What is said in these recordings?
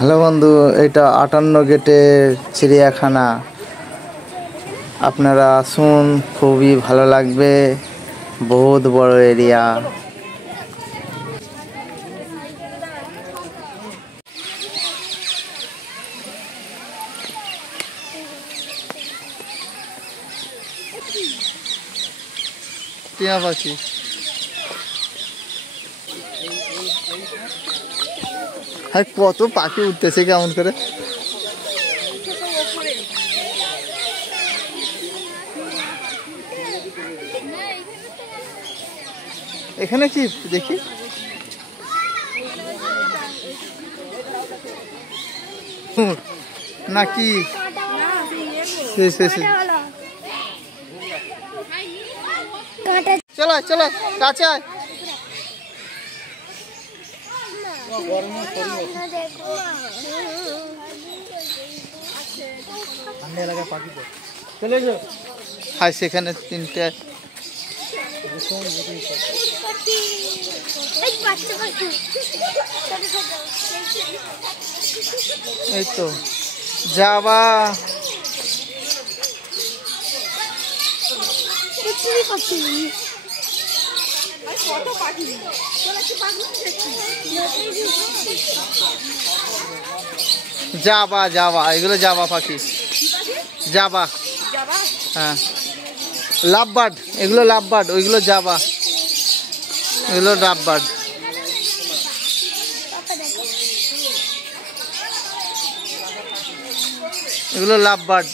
Hello বন্ধু, এটা 58 গেটের চিড়িয়াখানা। আপনারা আসুন, খুবই ভালো লাগবে। বহুত বড় এরিয়া। টিয়া পাখি, হ্যাঁ কত পাখি উঠতেছে কেমন করে। এখানে কি দেখি, নাকি চলো চলো কাছে আয়। হ্যাঁ সেখানে তিনটে এই তো যাবা। যাবা যাবা, এগুলো যাবা পাখি, যাবা। হ্যাঁ লাভ বার্ড, এগুলো লাভ বার্ড, ওইগুলো যাবা, এগুলো লাভ বার্ড। এগুলো লাভ বার্ড,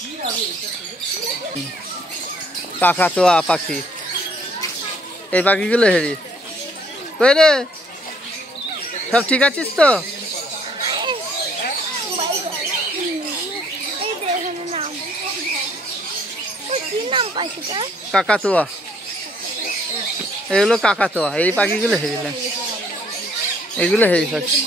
কাকাতুয়া পাখি। এই পাখিগুলো হেরি কই রে, সব ঠিক আছিস তো? কাকাতুয়া, এগুলো কাকাতুয়া। এই পাখিগুলো হেরিলেন, এগুলো হেরি পাখি।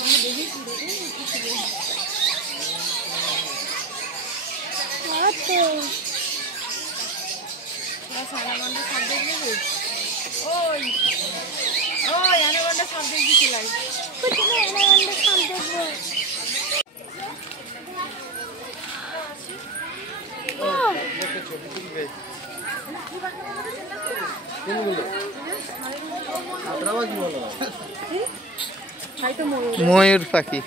ময়ূর পাখি,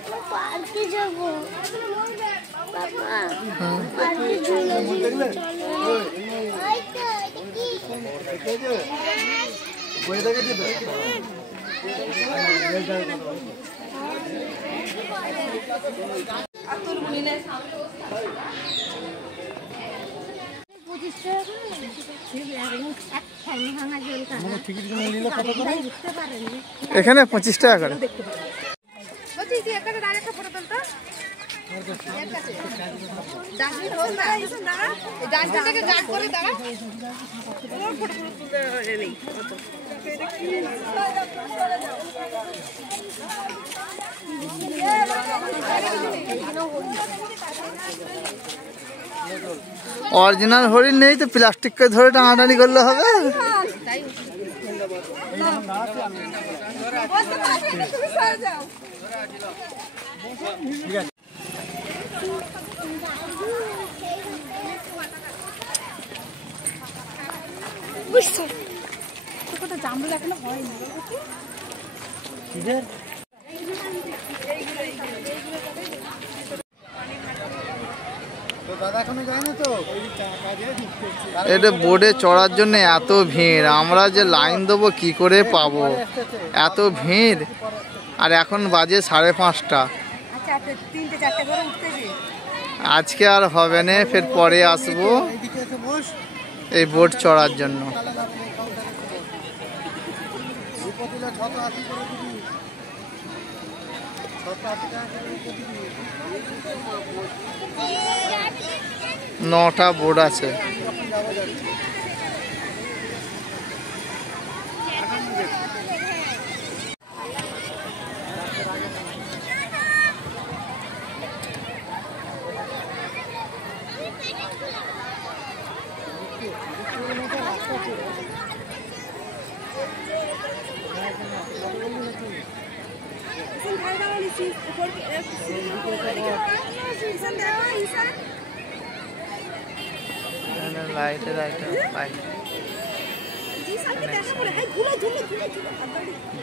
এখানে 25 টাকা করে। অরিজিনাল হরিণ নেই তো প্লাস্টিক কে ধরে টানাটানি করলে হবে। জামরুল এখনো হয়নি। এটা বোর্ডে চড়ার জন্য এত ভিড়, আমরা যে লাইন দেবো কি করে পাবো, এত ভিড়। আর এখন বাজে 5:30। আজকে আর হবে না, ফের পরে আসবো এই বোর্ড চড়ার জন্য। নটা বোর্ড আছে। রাইটে রাইটে রাইট।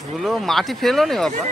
ধুলো মাটি ফেলো নি বাবা।